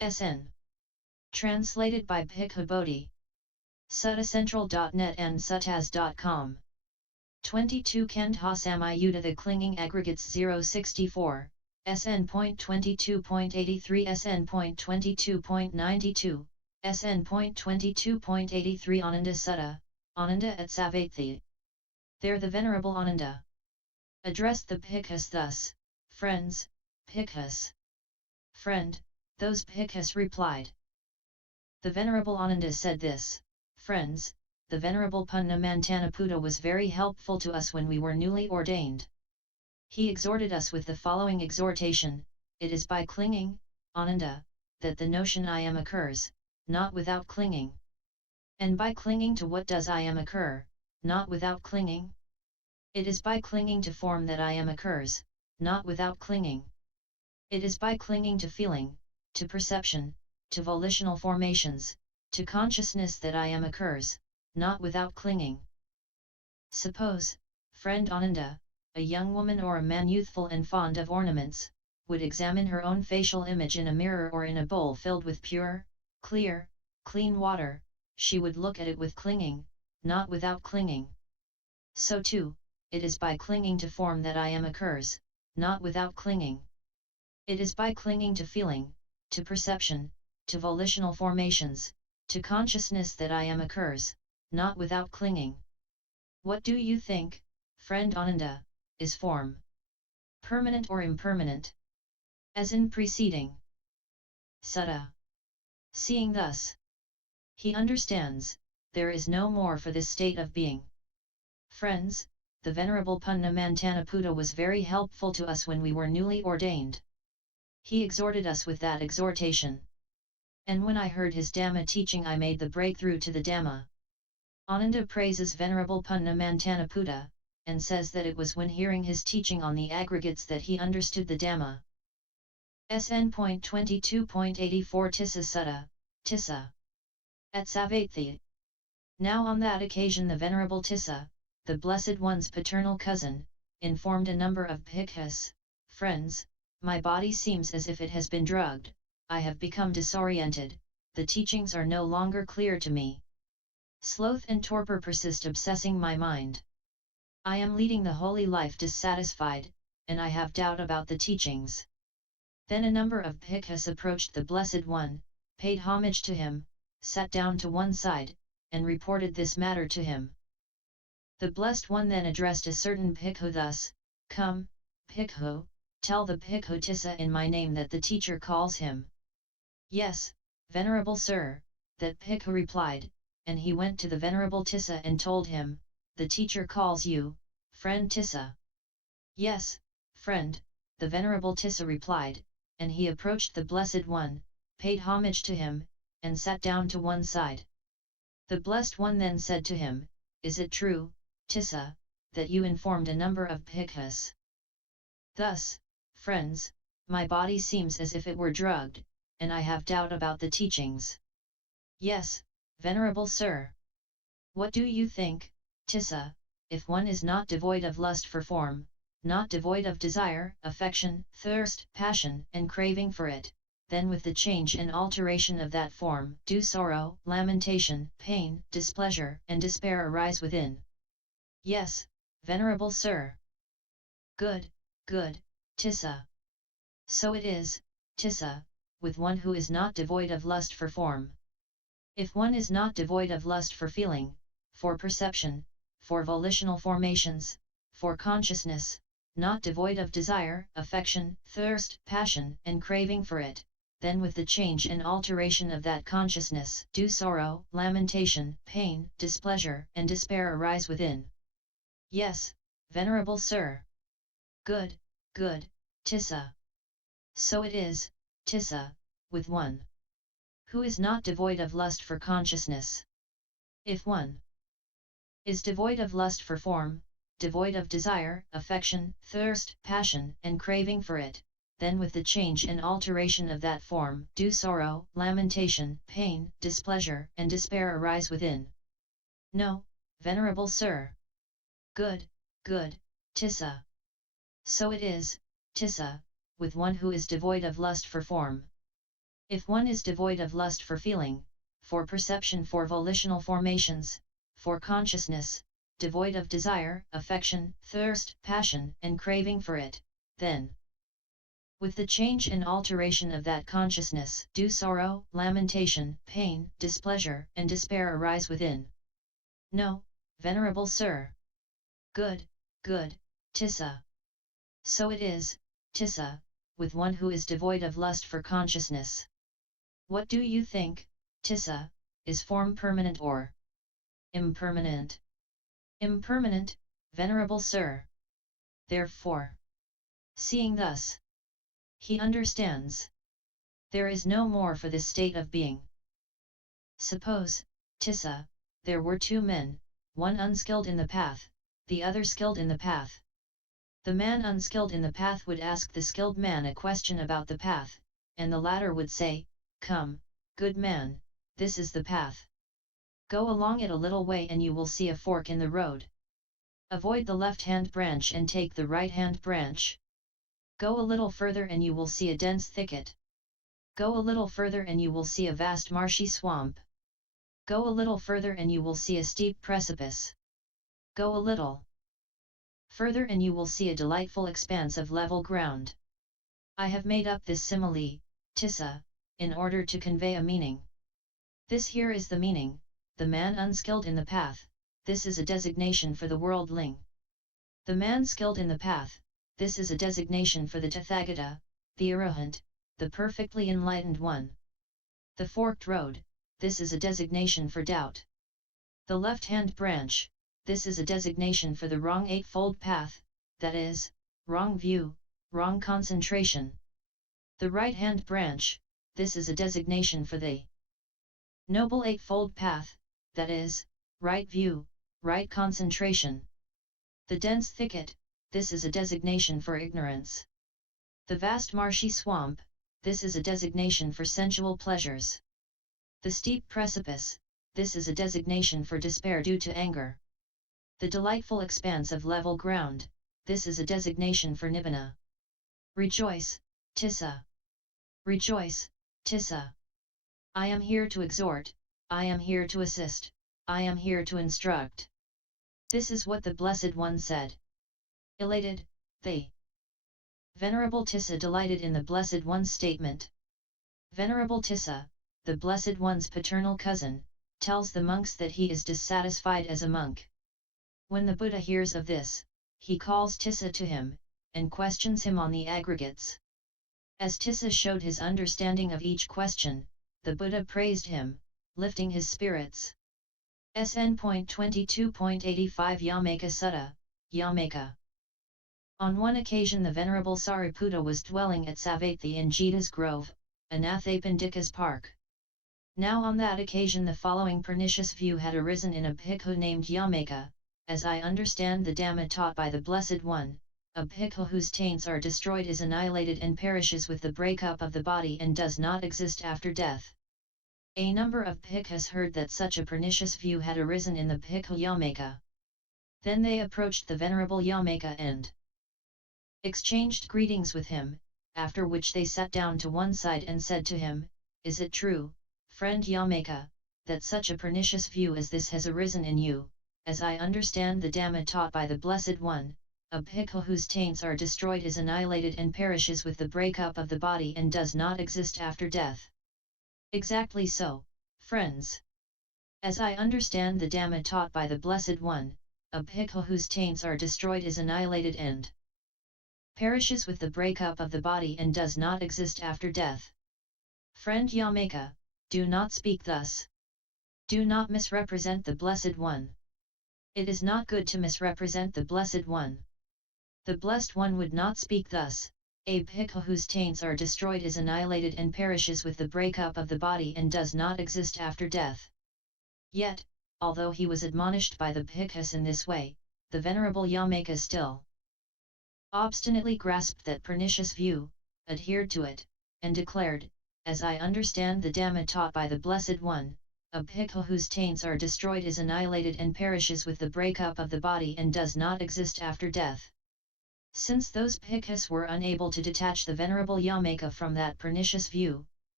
SN. Translated by Bhikkhu Bodhi. Suttacentral.net and suttas.com. 22 Khandha-samyutta-The Clinging-Aggregates 064, SN.22.83-SN.22.92, SN.22.83 Ananda Sutta, Ananda at Savatthi. There the Venerable Ananda addressed the bhikkhus thus: Friends, bhikkhus. Friend, those bhikkhus replied. The Venerable Ananda said this: Friends, the Venerable Punna Mantaniputta was very helpful to us when we were newly ordained. He exhorted us with the following exhortation: it is by clinging, Ananda, that the notion I am occurs, not without clinging. And by clinging to what does I am occur, not without clinging? It is by clinging to form that I am occurs, not without clinging. It is by clinging to feeling, to perception, to volitional formations, to consciousness that I am occurs, not without clinging. Suppose, friend Ananda, a young woman or a man youthful and fond of ornaments, would examine her own facial image in a mirror or in a bowl filled with pure, clear, clean water, she would look at it with clinging, not without clinging. So too, it is by clinging to form that I am occurs, not without clinging. It is by clinging to feeling, to perception, to volitional formations, to consciousness that I am occurs, not without clinging. What do you think, friend Ananda, is form? Permanent or impermanent? As in preceding Sutta. Seeing thus, he understands, there is no more for this state of being. Friends, the Venerable Punna Mantaniputta was very helpful to us when we were newly ordained. He exhorted us with that exhortation. And when I heard his Dhamma teaching I made the breakthrough to the Dhamma. Ananda praises Venerable Punna Mantaniputta, and says that it was when hearing his teaching on the aggregates that he understood the Dhamma. SN.22.84 Tissa Sutta, Tissa. At Savatthi. Now on that occasion the Venerable Tissa, the Blessed One's paternal cousin, informed a number of bhikkhus, friends, my body seems as if it has been drugged, I have become disoriented, the teachings are no longer clear to me. Sloth and torpor persist obsessing my mind. I am leading the holy life dissatisfied, and I have doubt about the teachings. Then a number of bhikkhus approached the Blessed One, paid homage to him, sat down to one side, and reported this matter to him. The Blessed One then addressed a certain bhikkhu thus: Come, bhikkhu, tell the bhikkhu Tissa in my name that the teacher calls him. Yes, Venerable Sir, that bhikkhu replied, and he went to the Venerable Tissa and told him, the teacher calls you, friend Tissa. Yes, friend, the Venerable Tissa replied, and he approached the Blessed One, paid homage to him, and sat down to one side. The Blessed One then said to him, Is it true, Tissa, that you informed a number of bhikkhus? Thus, friends, my body seems as if it were drugged, and I have doubt about the teachings. Yes, Venerable Sir. What do you think, Tissa, if one is not devoid of lust for form, not devoid of desire, affection, thirst, passion, and craving for it, then with the change and alteration of that form, do sorrow, lamentation, pain, displeasure, and despair arise within? Yes, Venerable Sir. Good, good, Tissa. So it is, Tissa, with one who is not devoid of lust for form. If one is not devoid of lust for feeling, for perception, for volitional formations, for consciousness, not devoid of desire, affection, thirst, passion, and craving for it, then with the change and alteration of that consciousness, do sorrow, lamentation, pain, displeasure, and despair arise within? Yes, Venerable Sir. Good, good, Tissa. So it is, Tissa, with one who is not devoid of lust for consciousness. If one is devoid of lust for form, devoid of desire, affection, thirst, passion, and craving for it, then with the change and alteration of that form, do sorrow, lamentation, pain, displeasure, and despair arise within? No, Venerable Sir. Good, good, Tissa. So it is, Tissa, with one who is devoid of lust for form. If one is devoid of lust for feeling, for perception, for volitional formations, for consciousness, devoid of desire, affection, thirst, passion, and craving for it, then, with the change and alteration of that consciousness, do sorrow, lamentation, pain, displeasure, and despair arise within. No, Venerable Sir. Good, good, Tissa. So it is, Tissa, with one who is devoid of lust for consciousness. What do you think, Tissa, is form permanent or impermanent? Impermanent, Venerable Sir. Therefore, seeing thus, he understands. There is no more for this state of being. Suppose, Tissa, there were two men, one unskilled in the path, the other skilled in the path. The man unskilled in the path would ask the skilled man a question about the path, and the latter would say, "Come, good man, this is the path. Go along it a little way and you will see a fork in the road. Avoid the left-hand branch and take the right-hand branch. Go a little further and you will see a dense thicket. Go a little further and you will see a vast marshy swamp. Go a little further and you will see a steep precipice. Go a little further and you will see a delightful expanse of level ground." I have made up this simile, Tissa, in order to convey a meaning. This here is the meaning, the man unskilled in the path, this is a designation for the worldling. The man skilled in the path, this is a designation for the Tathagata, the Arahant, the perfectly enlightened one. The forked road, this is a designation for doubt. The left-hand branch, this is a designation for the wrong eightfold path, that is, wrong view, wrong concentration. The right-hand branch, this is a designation for the noble eightfold path, that is, right view, right concentration. The dense thicket, this is a designation for ignorance. The vast marshy swamp, this is a designation for sensual pleasures. The steep precipice, this is a designation for despair due to anger. The delightful expanse of level ground, this is a designation for nibbana. Rejoice, Tissa. Rejoice, Tissa. I am here to exhort, I am here to assist, I am here to instruct. This is what the Blessed One said. Elated, the Venerable Tissa delighted in the Blessed One's statement. Venerable Tissa, the Blessed One's paternal cousin, tells the monks that he is dissatisfied as a monk. When the Buddha hears of this, he calls Tissa to him, and questions him on the aggregates. As Tissa showed his understanding of each question, the Buddha praised him, lifting his spirits. SN.22.85 Yamaka Sutta, Yamaka. On one occasion the Venerable Sariputta was dwelling at Savatthi in Jita's Grove, Anathapindika's park. Now on that occasion the following pernicious view had arisen in a bhikkhu named Yamaka: as I understand the Dhamma taught by the Blessed One, a bhikkhu whose taints are destroyed is annihilated and perishes with the breakup of the body and does not exist after death. A number of bhikkhus heard that such a pernicious view had arisen in the bhikkhu Yamaka. Then they approached the Venerable Yamaka and exchanged greetings with him, after which they sat down to one side and said to him, "Is it true, friend Yamaka, that such a pernicious view as this has arisen in you? As I understand the Dhamma taught by the Blessed One, a bhikkhu whose taints are destroyed is annihilated and perishes with the breakup of the body and does not exist after death." Exactly so, friends. As I understand the Dhamma taught by the Blessed One, a bhikkhu whose taints are destroyed is annihilated and perishes with the breakup of the body and does not exist after death. Friend Yamaka, do not speak thus. Do not misrepresent the Blessed One. It is not good to misrepresent the Blessed One. The Blessed One would not speak thus. A bhikkhu whose taints are destroyed is annihilated and perishes with the breakup of the body and does not exist after death. Yet, although he was admonished by the bhikkhus in this way, the Venerable Yamaka still obstinately grasped that pernicious view, adhered to it, and declared, "As I understand the Dhamma taught by the Blessed One, a bhikkhu whose taints are destroyed is annihilated and perishes with the breakup of the body and does not exist after death." Since those bhikkhus were unable to detach the Venerable Yamaka from that pernicious view,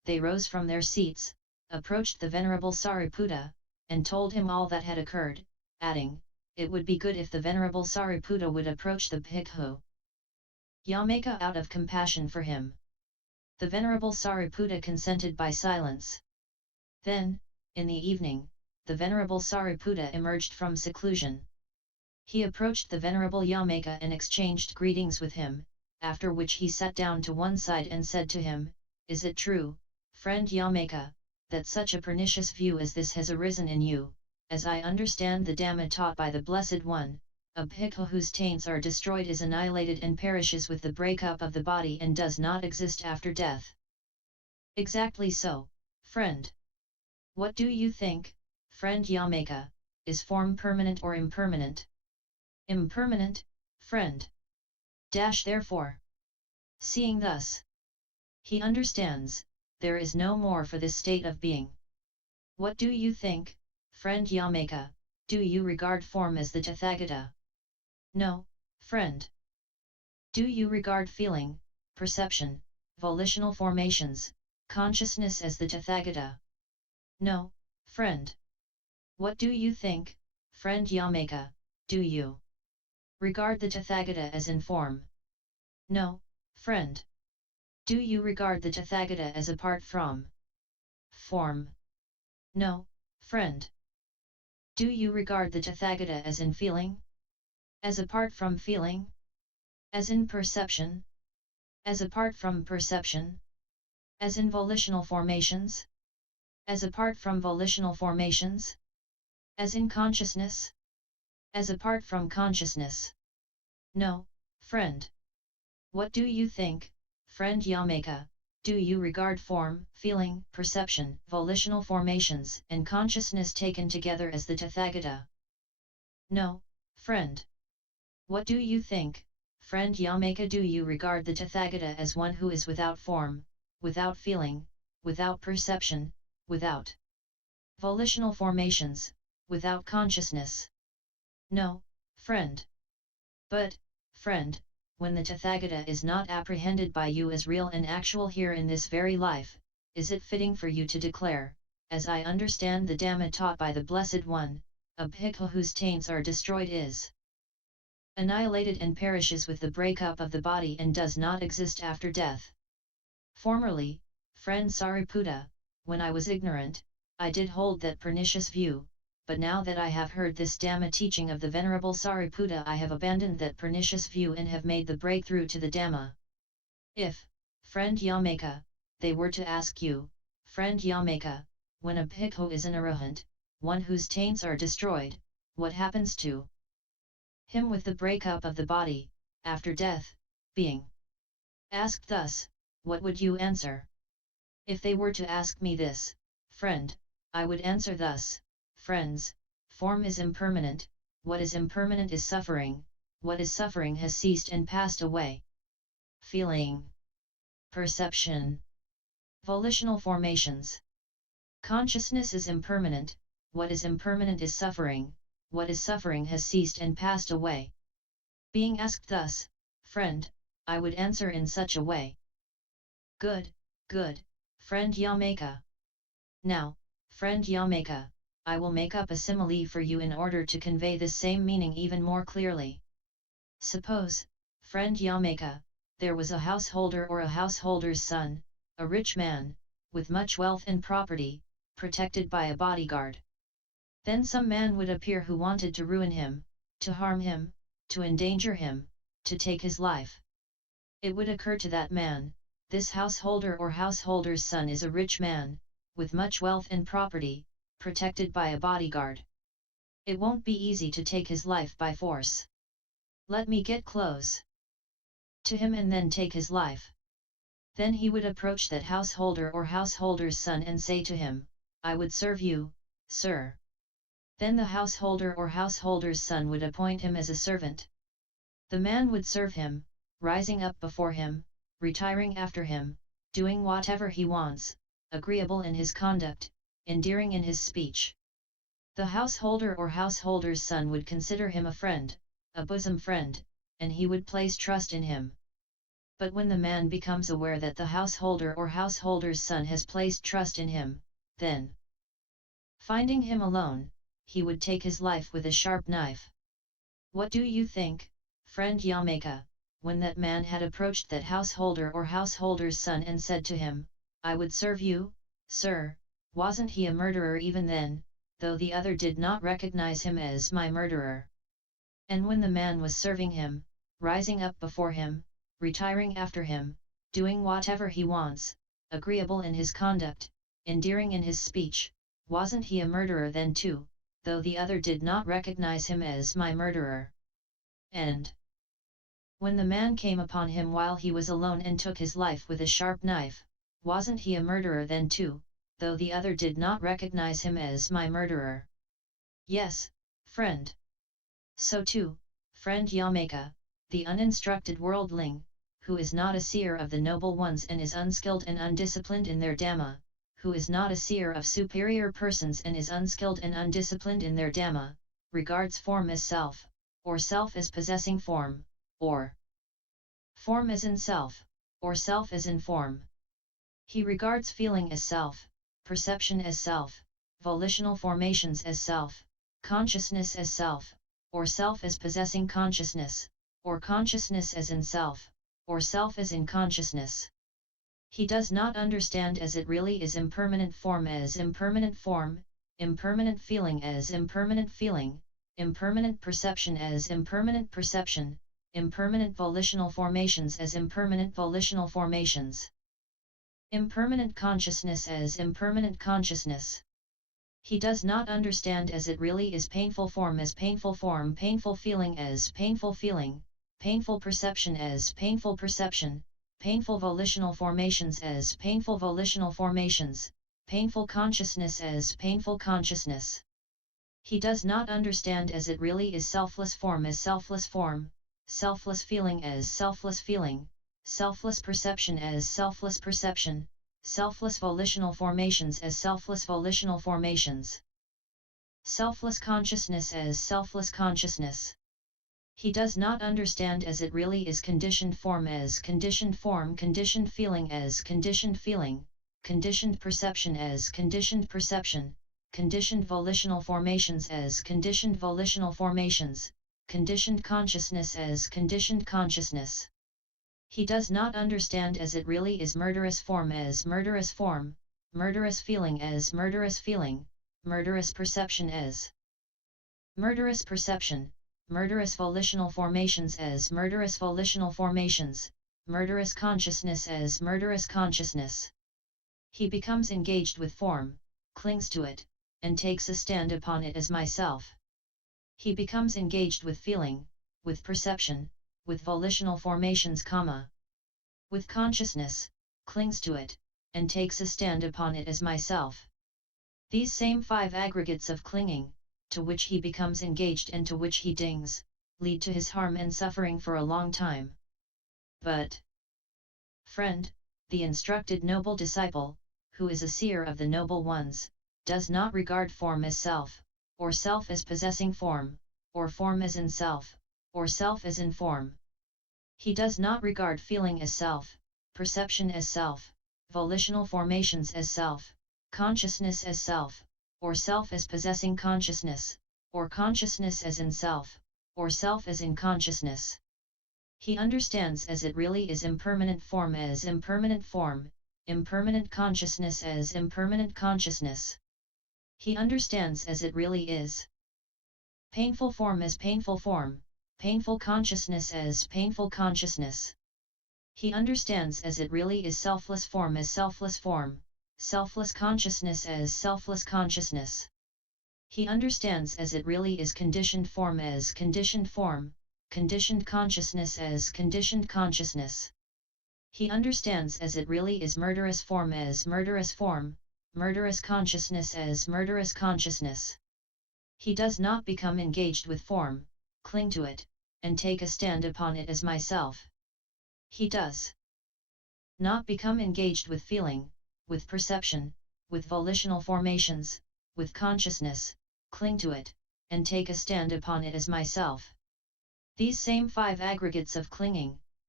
they rose from their seats, approached the Venerable Sariputta, and told him all that had occurred, adding, it would be good if the Venerable Sariputta would approach the Bhikkhu Yamaka out of compassion for him. The Venerable Sariputta consented by silence. Then, in the evening, the Venerable Sariputta emerged from seclusion. He approached the Venerable Yamaka and exchanged greetings with him, after which he sat down to one side and said to him, is it true, friend Yamaka, that such a pernicious view as this has arisen in you? As I understand the Dhamma taught by the Blessed One, a bhikkhu whose taints are destroyed is annihilated and perishes with the breakup of the body and does not exist after death. Exactly so, friend. What do you think, friend Yamaka, is form permanent or impermanent? Impermanent, friend. Therefore, seeing thus, he understands, there is no more for this state of being. What do you think, friend Yamaka, do you regard form as the Tathagata? No, friend. Do you regard feeling, perception, volitional formations, consciousness as the Tathagata? No, friend. What do you think, friend Yamaka, do you regard the Tathagata as in form? No, friend. Do you regard the Tathagata as apart from form? No, friend. Do you regard the Tathagata as in feeling? As apart from feeling? As in perception? As apart from perception? As in volitional formations? As apart from volitional formations? As in consciousness? As apart from consciousness? No, friend. What do you think, friend Yamaka, do you regard form, feeling, perception, volitional formations and consciousness taken together as the Tathagata? No, friend. What do you think, friend Yamaka, do you regard the Tathagata as one who is without form, without feeling, without perception, without volitional formations, without consciousness? No, friend. But, friend, when the Tathagata is not apprehended by you as real and actual here in this very life, is it fitting for you to declare, as I understand the Dhamma taught by the Blessed One, a bhikkhu whose taints are destroyed is annihilated and perishes with the breakup of the body and does not exist after death? Formerly, friend Sariputta, when I was ignorant, I did hold that pernicious view, but now that I have heard this Dhamma teaching of the Venerable Sariputta, I have abandoned that pernicious view and have made the breakthrough to the Dhamma. If, friend Yamaka, they were to ask you, friend Yamaka, when a bhikkhu is an arahant, one whose taints are destroyed, what happens to him with the breakup of the body, after death, being asked thus, what would you answer? If they were to ask me this, friend, I would answer thus, friends, form is impermanent, what is impermanent is suffering, what is suffering has ceased and passed away. Feeling, perception, volitional formations. Consciousness is impermanent, what is impermanent is suffering, what is suffering has ceased and passed away. Being asked thus, friend, I would answer in such a way. Good, good, friend Yamaka. Now, friend Yamaka, I will make up a simile for you in order to convey this same meaning even more clearly. Suppose, friend Yamaka, there was a householder or a householder's son, a rich man, with much wealth and property, protected by a bodyguard. Then some man would appear who wanted to ruin him, to harm him, to endanger him, to take his life. It would occur to that man, this householder or householder's son is a rich man, with much wealth and property, protected by a bodyguard. It won't be easy to take his life by force. Let me get close to him and then take his life. Then he would approach that householder or householder's son and say to him, I would serve you, sir. Then the householder or householder's son would appoint him as a servant. The man would serve him, rising up before him, retiring after him, doing whatever he wants, agreeable in his conduct, endearing in his speech. The householder or householder's son would consider him a friend, a bosom friend, and he would place trust in him. But when the man becomes aware that the householder or householder's son has placed trust in him, then, finding him alone, he would take his life with a sharp knife. What do you think, friend Yamaka, when that man had approached that householder or householder's son and said to him, "I would serve you, sir"? Wasn't he a murderer even then, though the other did not recognize him as my murderer? And when the man was serving him, rising up before him, retiring after him, doing whatever he wants, agreeable in his conduct, endearing in his speech, wasn't he a murderer then too, though the other did not recognize him as my murderer? And when the man came upon him while he was alone and took his life with a sharp knife, wasn't he a murderer then too, though the other did not recognize him as my murderer? Yes, friend. So too, friend Yamaka, the uninstructed worldling, who is not a seer of the noble ones and is unskilled and undisciplined in their Dhamma, who is not a seer of superior persons and is unskilled and undisciplined in their Dhamma, regards form as self, or self as possessing form, or form as in self, or self as in form. He regards feeling as self, perception as self, volitional formations as self, consciousness as self, or self as possessing consciousness, or consciousness as in self, or self as in consciousness. He does not understand as it really is impermanent form as impermanent form, impermanent feeling as impermanent feeling, impermanent perception as impermanent perception, impermanent volitional formations as impermanent volitional formations, impermanent consciousness as impermanent consciousness. He does not understand as it really is painful form as painful form, painful feeling as painful feeling, painful perception as painful perception, painful volitional formations as painful volitional formations, painful consciousness as painful consciousness. He does not understand as it really is selfless form as selfless form, selfless feeling as selfless feeling, selfless perception as selfless perception, selfless volitional formations as selfless volitional formations, selfless consciousness as selfless consciousness. He does not understand as it really is conditioned form as conditioned form, conditioned feeling as conditioned feeling, conditioned perception as conditioned perception, conditioned volitional formations as conditioned volitional formations, conditioned consciousness as conditioned consciousness. He does not understand as it really is murderous form as murderous form, murderous feeling as murderous feeling, murderous perception as murderous perception, murderous volitional formations as murderous volitional formations, murderous consciousness as murderous consciousness. He becomes engaged with form, clings to it, and takes a stand upon it as myself. He becomes engaged with feeling, with perception, with volitional formations, with consciousness, clings to it, and takes a stand upon it as myself. These same 5 aggregates of clinging, to which he becomes engaged and to which he dings, lead to his harm and suffering for a long time. But, friend, the instructed noble disciple, who is a seer of the noble ones, does not regard form as self, or self as possessing form, or form as in self, or self as in form. He does not regard feeling as self, perception as self, volitional formations as self, consciousness as self, or self as possessing consciousness, or consciousness as in self, or self as in consciousness. He understands as it really is impermanent form as impermanent form, impermanent consciousness as impermanent consciousness. He understands as it really is painful form as painful form, painful consciousness as painful consciousness. He understands as it really is selfless form as selfless form, selfless consciousness as selfless consciousness. He understands as it really is conditioned form as conditioned form, conditioned consciousness as conditioned consciousness. He understands as it really is murderous form as murderous form, murderous consciousness as murderous consciousness. He does not become engaged with form, cling to it, and take a stand upon it as myself. He does not become engaged with feeling, with perception, with volitional formations, with consciousness, cling to it, and take a stand upon it as myself. These same 5 aggregates of clinging,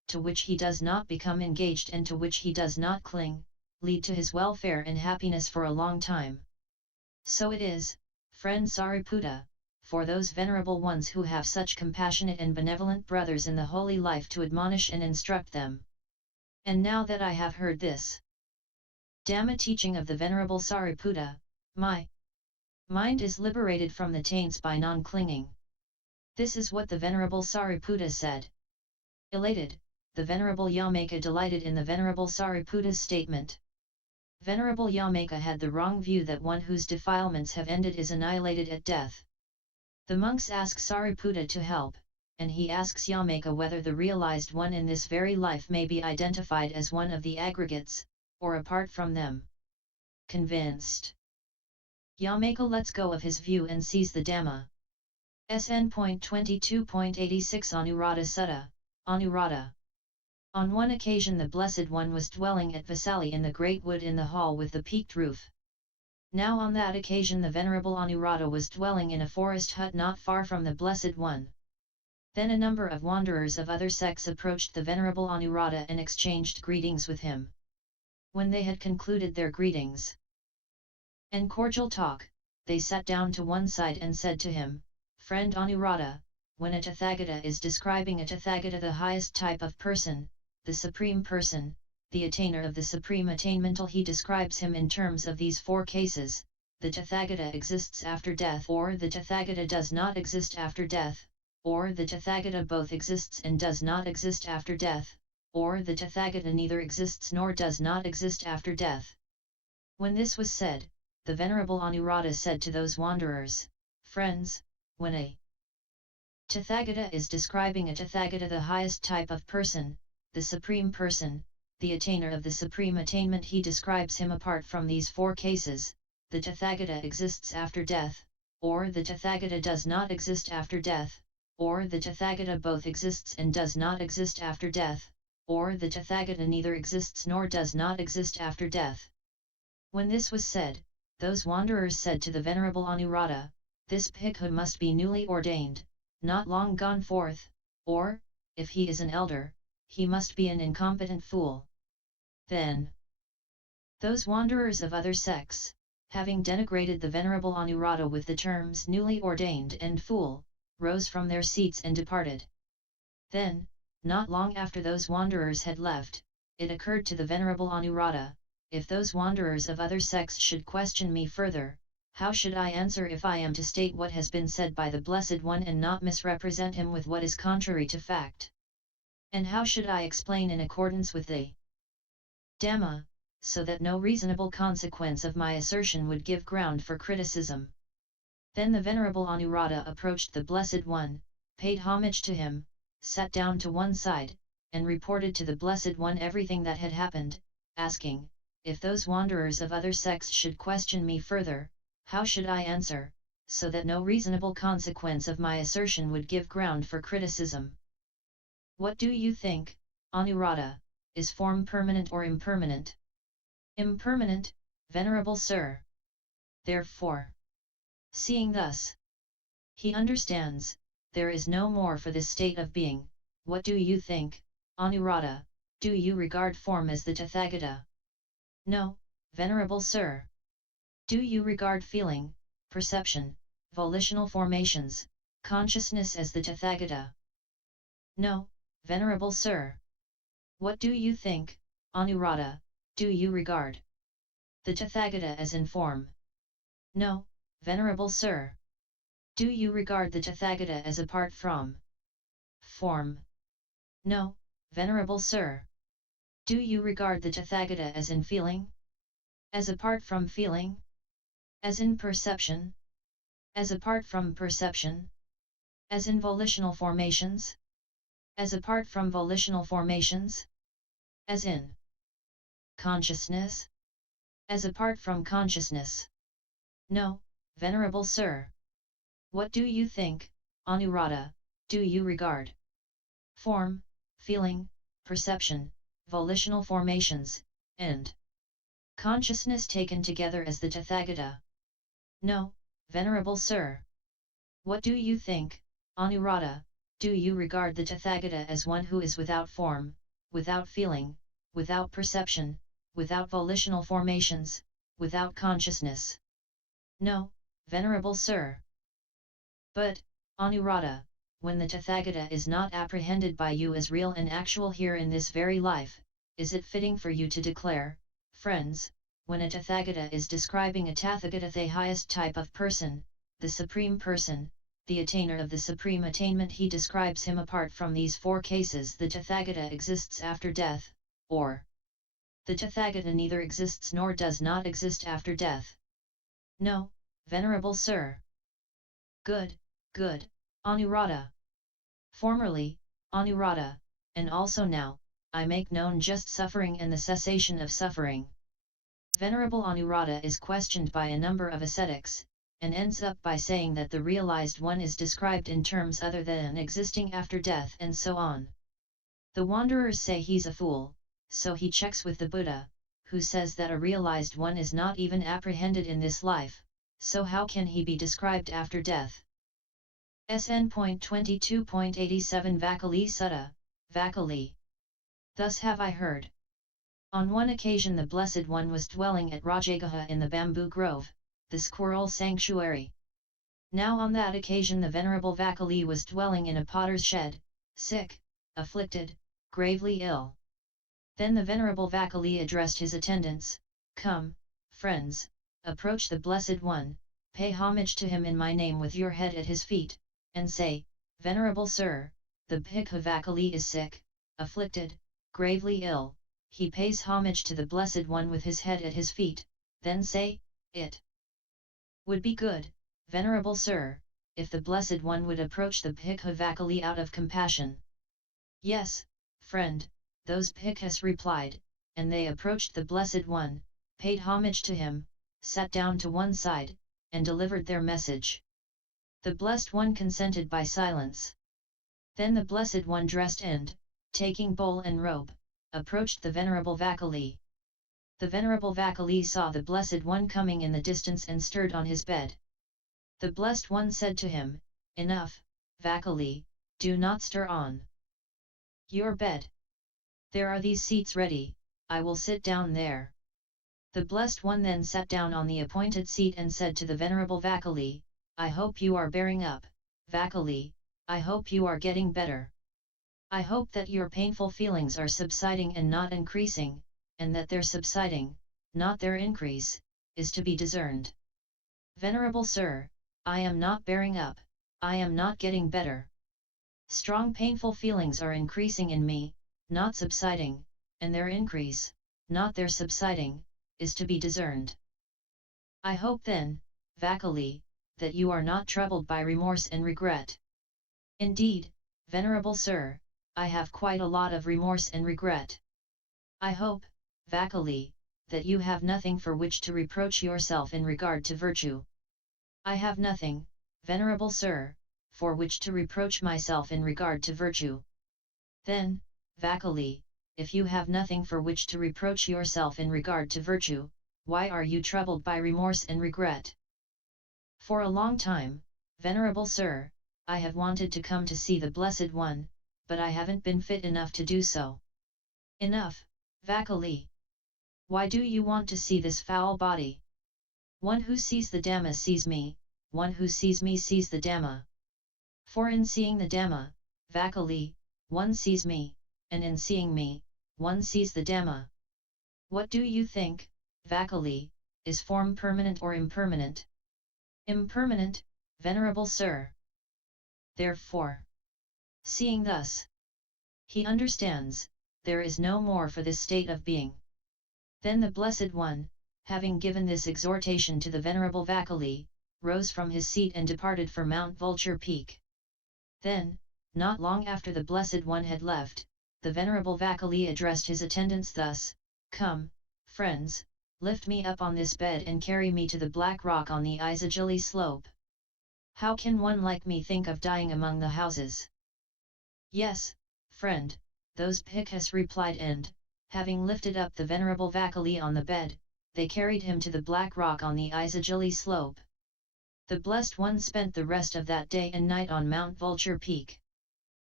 to which he does not become engaged and to which he does not cling, lead to his welfare and happiness for a long time. So it is, friend Sariputta, for those venerable ones who have such compassionate and benevolent brothers in the holy life to admonish and instruct them. And now that I have heard this Dhamma teaching of the Venerable Sariputta, my mind is liberated from the taints by non-clinging. This is what the Venerable Sariputta said. Elated, the Venerable Yamaka delighted in the Venerable Sariputta's statement. Venerable Yamaka had the wrong view that one whose defilements have ended is annihilated at death. The monks ask Sariputta to help, and he asks Yamaka whether the realized one in this very life may be identified as one of the aggregates, or apart from them. Convinced, Yamaka lets go of his view and sees the Dhamma. SN.22.86 Anuradha Sutta, Anuradha. On one occasion the Blessed One was dwelling at Vasali in the great wood in the hall with the peaked roof. Now on that occasion the Venerable Anuradha was dwelling in a forest hut not far from the Blessed One. Then a number of wanderers of other sects approached the Venerable Anuradha and exchanged greetings with him. When they had concluded their greetings and cordial talk, they sat down to one side and said to him, Friend Anuradha, when a Tathagata is describing a Tathagata, the highest type of person, the Supreme Person, the attainer of the Supreme Attainmental, he describes him in terms of these four cases: the Tathagata exists after death, or the Tathagata does not exist after death, or the Tathagata both exists and does not exist after death, or the Tathagata neither exists nor does not exist after death. When this was said, the Venerable Anuradha said to those wanderers, Friends, when a Tathagata is describing a Tathagata, the highest type of person, the Supreme Person, the attainer of the Supreme Attainment, he describes him apart from these four cases: the Tathagata exists after death, or the Tathagata does not exist after death, or the Tathagata both exists and does not exist after death, or the Tathagata neither exists nor does not exist after death. When this was said, those wanderers said to the Venerable Anuradha, This bhikkhu must be newly ordained, not long gone forth, or, if he is an elder, he must be an incompetent fool. Then those wanderers of other sects, having denigrated the Venerable Anuradha with the terms newly ordained and fool, rose from their seats and departed. Then, not long after those wanderers had left, it occurred to the Venerable Anuradha, if those wanderers of other sects should question me further, how should I answer if I am to state what has been said by the Blessed One and not misrepresent him with what is contrary to fact? And how should I explain in accordance with the Dhamma, so that no reasonable consequence of my assertion would give ground for criticism? Then the Venerable Anuradha approached the Blessed One, paid homage to him, sat down to one side, and reported to the Blessed One everything that had happened, asking, if those wanderers of other sects should question me further, how should I answer, so that no reasonable consequence of my assertion would give ground for criticism? What do you think, Anuradha, is form permanent or impermanent? Impermanent, Venerable Sir. Therefore, seeing thus, he understands, there is no more for this state of being. What do you think, Anuradha, do you regard form as the Tathagata? No, Venerable Sir. Do you regard feeling, perception, volitional formations, consciousness as the Tathagata? No, Venerable Sir. What do you think, Anuradha, do you regard the Tathagata as in form? No, Venerable Sir. Do you regard the Tathagata as apart from form? No, Venerable Sir. Do you regard the Tathagata as in feeling? As apart from feeling? As in perception? As apart from perception? As in volitional formations? As apart from volitional formations? As in consciousness? As apart from consciousness? No, Venerable Sir. What do you think, Anuradha, do you regard form, feeling, perception, volitional formations, and consciousness taken together as the Tathagata? No, Venerable Sir. What do you think, Anuradha, do you regard the Tathagata as one who is without form, without feeling, without perception, without volitional formations, without consciousness? No, Venerable Sir. But, Anuradha, when the Tathagata is not apprehended by you as real and actual here in this very life, is it fitting for you to declare, friends, when a Tathagata is describing a Tathagata, the highest type of person, the supreme person, the attainer of the supreme attainment, he describes him apart from these four cases: the Tathagata exists after death, or the Tathagata neither exists nor does not exist after death? No, Venerable Sir. Good, good, Anuradha. Formerly, Anuradha, and also now, I make known just suffering and the cessation of suffering. Venerable Anuradha is questioned by a number of ascetics, and ends up by saying that the realized one is described in terms other than existing after death and so on. The wanderers say he's a fool, so he checks with the Buddha, who says that a realized one is not even apprehended in this life, so how can he be described after death? SN.22.87 Vakali Sutta, Vakali. Thus have I heard. On one occasion the Blessed One was dwelling at Rajagaha in the bamboo grove, the squirrel sanctuary. Now on that occasion the Venerable Vakali was dwelling in a potter's shed, sick, afflicted, gravely ill. Then the Venerable Vakali addressed his attendants, "Come, friends, approach the Blessed One, pay homage to him in my name with your head at his feet, and say, Venerable Sir, the Bhikkhu Vakali is sick, afflicted, gravely ill." He pays homage to the Blessed One with his head at his feet, then say, "It would be good, Venerable Sir, if the Blessed One would approach the Bhikkhu Vakali out of compassion." "Yes, friend," those bhikkhus replied, and they approached the Blessed One, paid homage to him, sat down to one side, and delivered their message. The Blessed One consented by silence. Then the Blessed One dressed and, taking bowl and robe, approached the Venerable Vakali. The Venerable Vakali saw the Blessed One coming in the distance and stirred on his bed. The Blessed One said to him, "Enough, Vakali, do not stir on your bed. There are these seats ready, I will sit down there." The Blessed One then sat down on the appointed seat and said to the Venerable Vakali, "I hope you are bearing up, Vakali, I hope you are getting better. I hope that your painful feelings are subsiding and not increasing, and that their subsiding, not their increase, is to be discerned." "Venerable Sir, I am not bearing up, I am not getting better. Strong painful feelings are increasing in me, not subsiding, and their increase, not their subsiding, is to be discerned." "I hope then, Vakali, that you are not troubled by remorse and regret." "Indeed, Venerable Sir, I have quite a lot of remorse and regret." "I hope, Vakali, that you have nothing for which to reproach yourself in regard to virtue." "I have nothing, Venerable Sir, for which to reproach myself in regard to virtue." "Then, Vakali, if you have nothing for which to reproach yourself in regard to virtue, why are you troubled by remorse and regret?" "For a long time, Venerable Sir, I have wanted to come to see the Blessed One, but I haven't been fit enough to do so." "Enough, Vakali. Why do you want to see this foul body? One who sees the Dhamma sees me, one who sees me sees the Dhamma. For in seeing the Dhamma, Vakali, one sees me, and in seeing me, one sees the Dhamma. What do you think, Vakali, is form permanent or impermanent?" "Impermanent, Venerable Sir." "Therefore, seeing thus, he understands, there is no more for this state of being." Then the Blessed One, having given this exhortation to the Venerable Vakali, rose from his seat and departed for Mount Vulture Peak. Then, not long after the Blessed One had left, the Venerable Vakali addressed his attendants thus, "Come, friends, lift me up on this bed and carry me to the black rock on the Isajili slope. How can one like me think of dying among the houses?" "Yes, friend," those bhikkhus replied, and, having lifted up the Venerable Vakali on the bed, they carried him to the black rock on the Isajili slope. The Blessed One spent the rest of that day and night on Mount Vulture Peak.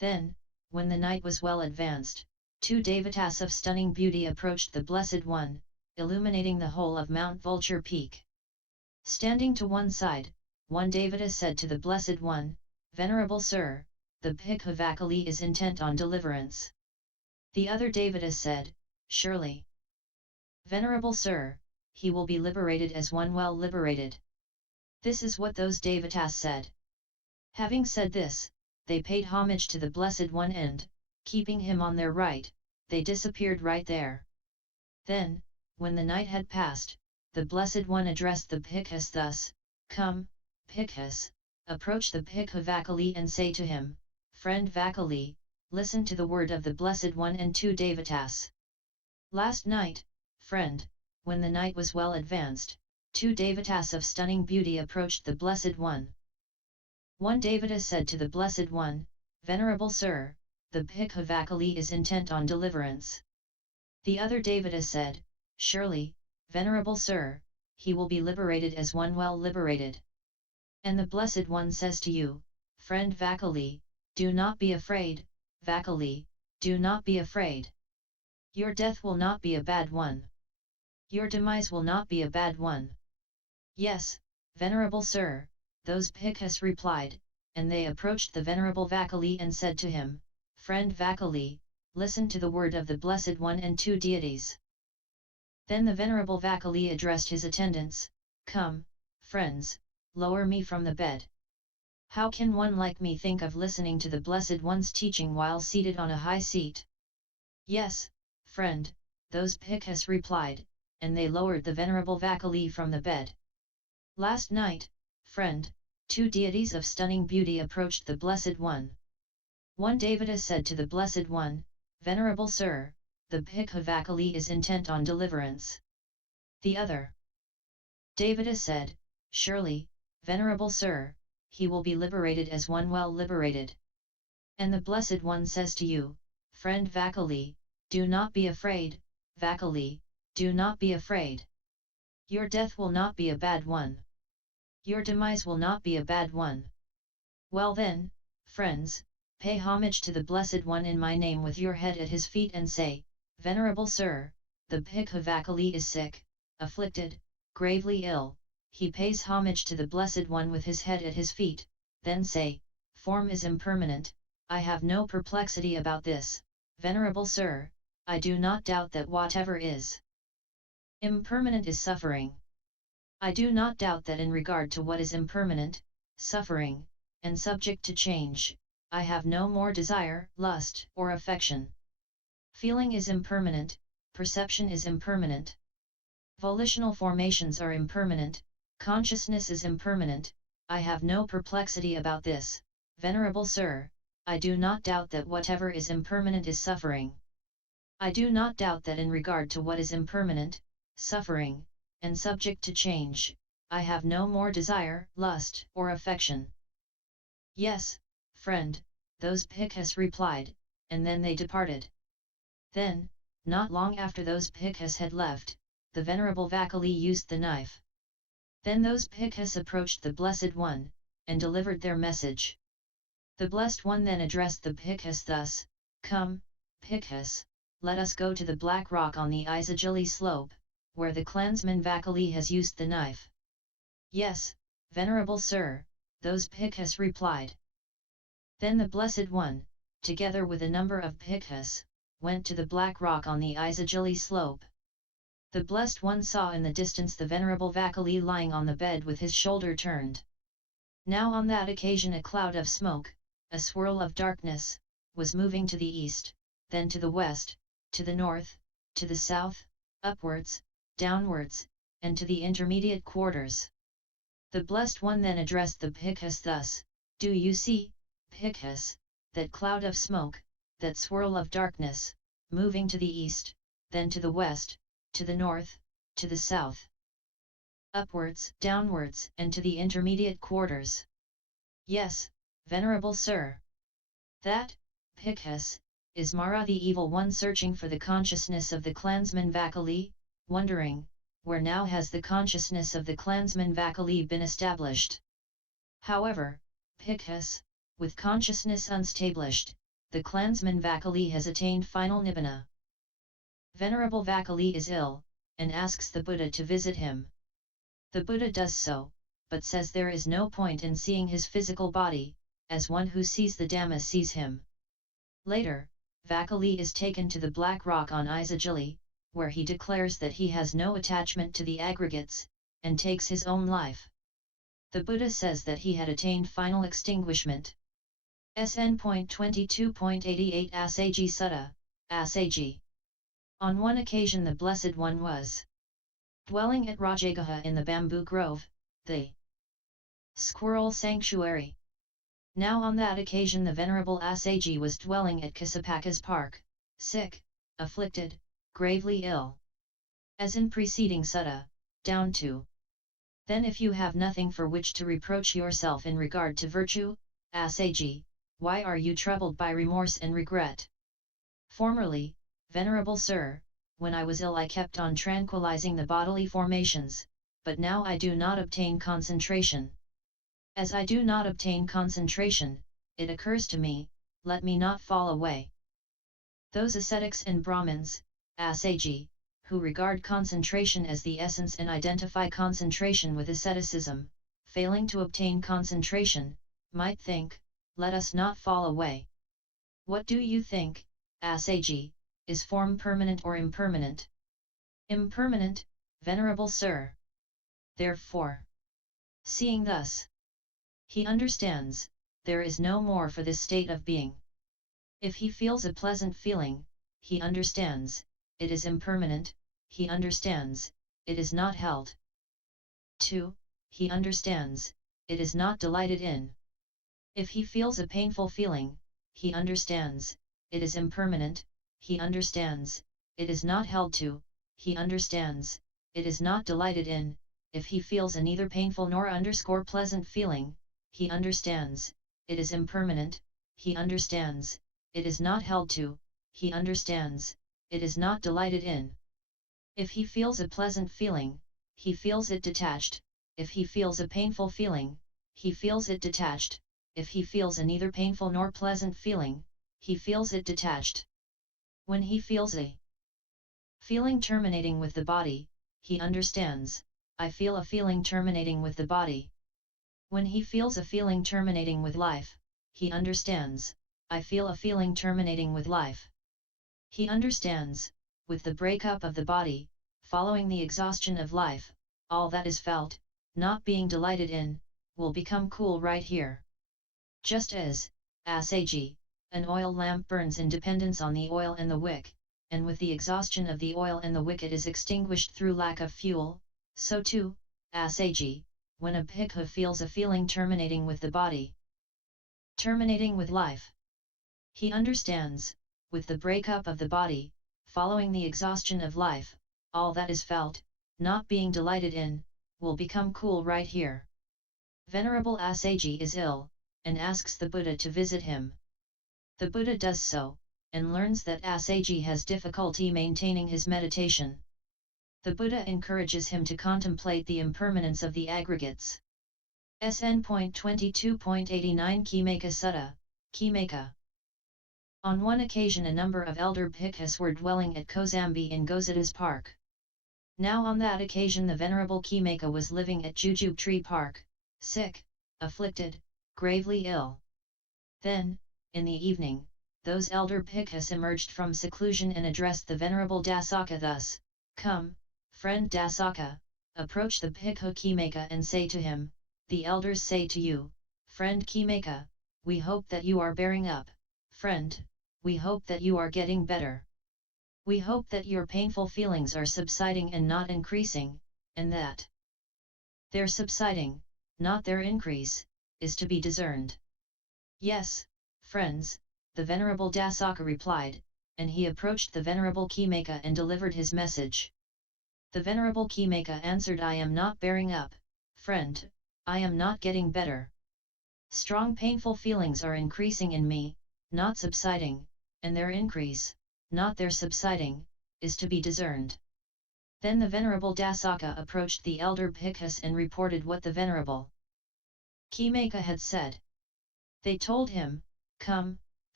Then, when the night was well advanced, 2 devatas of stunning beauty approached the Blessed One, illuminating the whole of Mount Vulture Peak. Standing to one side, one devata said to the Blessed One, "Venerable Sir, the Bhikkhu Vakali is intent on deliverance." The other devata said, "Surely, Venerable Sir, he will be liberated as one well liberated." This is what those devatas said. Having said this, they paid homage to the Blessed One and, keeping him on their right, they disappeared right there. Then, when the night had passed, the Blessed One addressed the bhikkhus thus, "Come, bhikkhus, approach the Bhikkhu Vakali and say to him, 'Friend Vakali, listen to the word of the Blessed One and 2 devatas.'" Last night, friend, when the night was well advanced, 2 devatas of stunning beauty approached the Blessed One. One devata said to the Blessed One, "Venerable Sir, the Bhikkhu Vakali is intent on deliverance." The other devata said, "Surely, Venerable Sir, he will be liberated as one well liberated." And the Blessed One says to you, "Friend Vakali, do not be afraid, Vakali, do not be afraid. Your death will not be a bad one. Your demise will not be a bad one." "Yes, Venerable Sir," those bhikkhus replied, and they approached the Venerable Vakali and said to him, "Friend Vakali, listen to the word of the Blessed One and 2 deities." Then the Venerable Vakali addressed his attendants, "Come, friends, lower me from the bed. How can one like me think of listening to the Blessed One's teaching while seated on a high seat?" "Yes, friend," those bhikkhus replied, and they lowered the Venerable Vakali from the bed. Last night, friend, 2 deities of stunning beauty approached the Blessed One. One devata said to the Blessed One, "Venerable Sir, the Bhikkhu Vakali is intent on deliverance." The other devata said, "Surely, Venerable Sir, he will be liberated as one well liberated." And the Blessed One says to you, "Friend Vakali, do not be afraid, Vakali, do not be afraid. Your death will not be a bad one. Your demise will not be a bad one." Well then, friends, pay homage to the Blessed One in my name with your head at his feet and say, "Venerable Sir, the Bhikkhu Vakali is sick, afflicted, gravely ill." He pays homage to the Blessed One with his head at his feet, then say, "Form is impermanent, I have no perplexity about this, Venerable Sir, I do not doubt that whatever is impermanent is suffering. I do not doubt that in regard to what is impermanent, suffering, and subject to change, I have no more desire, lust, or affection. Feeling is impermanent, perception is impermanent. Volitional formations are impermanent, consciousness is impermanent, I have no perplexity about this, Venerable Sir, I do not doubt that whatever is impermanent is suffering. I do not doubt that in regard to what is impermanent, suffering, and subject to change, I have no more desire, lust, or affection." "Yes, friend," those bhikkhus replied, and then they departed. Then, not long after those bhikkhus had left, the Venerable Vakali used the knife. Then those bhikkhus approached the Blessed One, and delivered their message. The Blessed One then addressed the bhikkhus thus, "Come, bhikkhus, let us go to the black rock on the Isagili slope, where the clansman Vakali has used the knife." "Yes, Venerable Sir," those bhikkhus replied. Then the Blessed One, together with a number of bhikkhus, went to the black rock on the Isagili slope. The Blessed One saw in the distance the Venerable Vakali lying on the bed with his shoulder turned. Now on that occasion a cloud of smoke, a swirl of darkness, was moving to the east, then to the west, to the north, to the south, upwards, downwards, and to the intermediate quarters. The Blessed One then addressed the bhikkhus thus, "Do you see, bhikkhus, that cloud of smoke, that swirl of darkness, moving to the east, then to the west, to the north, to the south, upwards, downwards, and to the intermediate quarters?" "Yes, Venerable Sir." "That, bhikkhus, is Mara the evil one searching for the consciousness of the clansman Vakali, wondering, where now has the consciousness of the clansman Vakali been established? However, bhikkhus, with consciousness unstablished, the clansman Vakali has attained final nibbana. Venerable Vakali is ill, and asks the Buddha to visit him. The Buddha does so, but says there is no point in seeing his physical body, as one who sees the Dhamma sees him. Later, Vakali is taken to the Black Rock on Isagili, where he declares that he has no attachment to the aggregates, and takes his own life. The Buddha says that he had attained final extinguishment. SN.22.88-SN.22.92. On one occasion the Blessed One was dwelling at Rajagaha in the bamboo grove, the squirrel sanctuary. Now on that occasion the Venerable Asaji was dwelling at Kasapaka's park, sick, afflicted, gravely ill. As in preceding sutta, down to. Then if you have nothing for which to reproach yourself in regard to virtue, Asaji, why are you troubled by remorse and regret? Formerly, Venerable Sir, when I was ill I kept on tranquilizing the bodily formations, but now I do not obtain concentration. As I do not obtain concentration, it occurs to me, let me not fall away. Those ascetics and Brahmins, Asaji, who regard concentration as the essence and identify concentration with asceticism, failing to obtain concentration, might think, let us not fall away. What do you think, Asaji, is form permanent or impermanent? Impermanent, Venerable Sir. Therefore, seeing thus, he understands, there is no more for this state of being. If he feels a pleasant feeling, he understands, it is impermanent, he understands, it is not held. 2. He understands, it is not delighted in. If he feels a painful feeling, he understands, it is impermanent, he understands, it is not held to, he understands, it is not delighted in. If he feels a neither painful nor pleasant feeling, he understands, it is impermanent, he understands, it is not held to, he understands, it is not delighted in. If he feels a pleasant feeling, he feels it detached. If he feels a painful feeling, he feels it detached. If he feels a neither painful nor pleasant feeling, he feels it detached. When he feels a feeling terminating with the body, he understands, I feel a feeling terminating with the body. When he feels a feeling terminating with life, he understands, I feel a feeling terminating with life. He understands, with the breakup of the body, following the exhaustion of life, all that is felt, not being delighted in, will become cool right here. Just as, Asaji, an oil lamp burns in dependence on the oil and the wick, and with the exhaustion of the oil and the wick it is extinguished through lack of fuel, so too, Asaji, when a bhikkhu feels a feeling terminating with the body, terminating with life, he understands, with the breakup of the body, following the exhaustion of life, all that is felt, not being delighted in, will become cool right here. Venerable Asaji is ill, and asks the Buddha to visit him. The Buddha does so, and learns that Asaji has difficulty maintaining his meditation. The Buddha encourages him to contemplate the impermanence of the aggregates. SN.22.89 Kimeka Sutta, Kimeka. On one occasion a number of elder bhikkhus were dwelling at Kozambi in Gosada's park. Now on that occasion the Venerable Kimeka was living at Jujube Tree Park, sick, afflicted, gravely ill. Then, in the evening, those elder bhikkhus emerged from seclusion and addressed the Venerable Dasaka thus, Come, friend Dasaka, approach the bhikkhu Kimeka and say to him, the elders say to you, friend Kimeka, we hope that you are bearing up, friend, we hope that you are getting better. We hope that your painful feelings are subsiding and not increasing, and that their subsiding, not their increase, is to be discerned. Yes, friends, the Venerable Dasaka replied, and he approached the Venerable Kimeka and delivered his message. The Venerable Kimeka answered, I am not bearing up, friend, I am not getting better. Strong painful feelings are increasing in me, not subsiding, and their increase, not their subsiding, is to be discerned. Then the Venerable Dasaka approached the elder bhikkhus and reported what the Venerable Kimeka had said. They told him, Come,